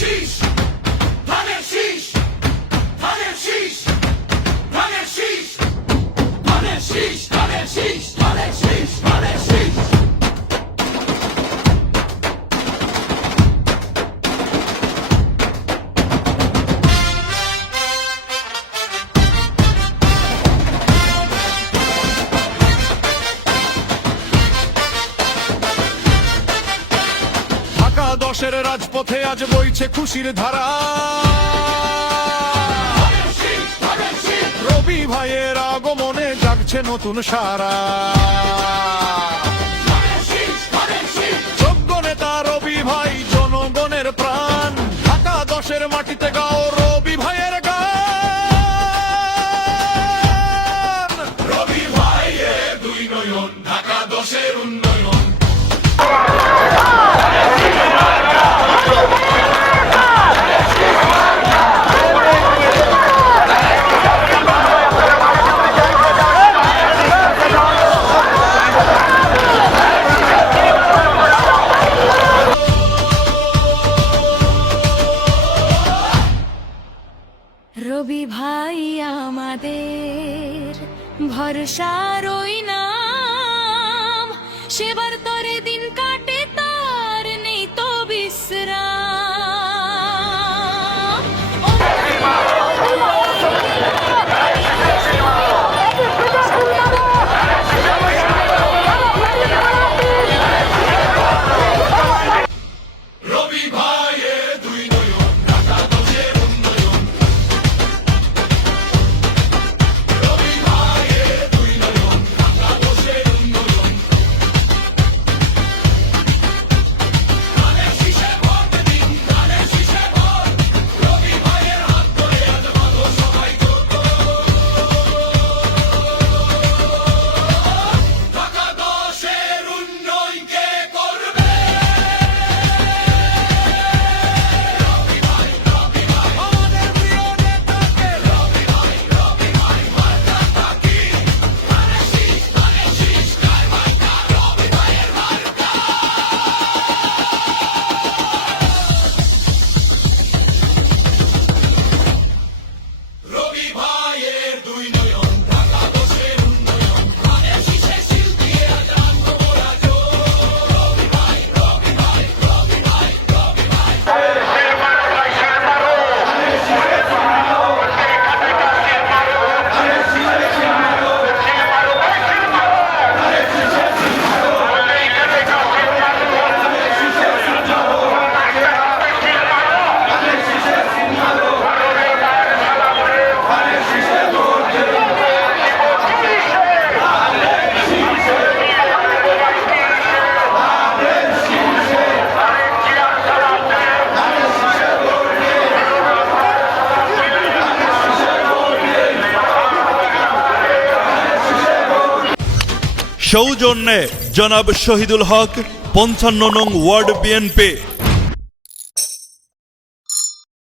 শীষ ধানের শীষ ধানের শীষ ধানের শীষ ধানের শীষ ধানের শীষ ধানের শীষ ধানের শীষ দশের রাজপথে আজ বইছে খুশির ধারা রবি ভাইয়ের আগমনে জাগছে নতুন সারা যোগ্য নেতা রবি ভাই জনগণের প্রাণ ঢাকা দশের মাটিতে গাও রবি ভাইয়ের গান রবি ভাইয়ের দুই নয়ন ঢাকা দশের উন্নয়ন রবি ভাই আমাদের ভরসার ওই নাম সেবার তরে দিন কাটে তার নেই তো বিশ্রাম রবি ভাইয়ের দুই নয়ন ঢাকা দশের উন্নয়ন রবি ভাইয়ের দুই নয়ন ঢাকা দশের উন্নয়ন ধানের শীষে ভোট দিন ধানের শীষে ভোট রবি ভাইয়ের হাত ধরে আজ বাঁধো সবাই জোট ঢাকা দশের উন্নয়ন কে করবে আমাদের প্রিয় নেতাকে রবি ভাইয়ের দুই নয়ন ঢাকা দশের উন্নয়ন ধানের শীষে শিল দিয়ে আজ আনবো মোরা জোট রবি ভাই রবি ভাই রবি ভাই রবি ভাই সৌজন্যে জনাব শহীদুল হক ৫৫ নং ওয়ার্ড বিএনপি।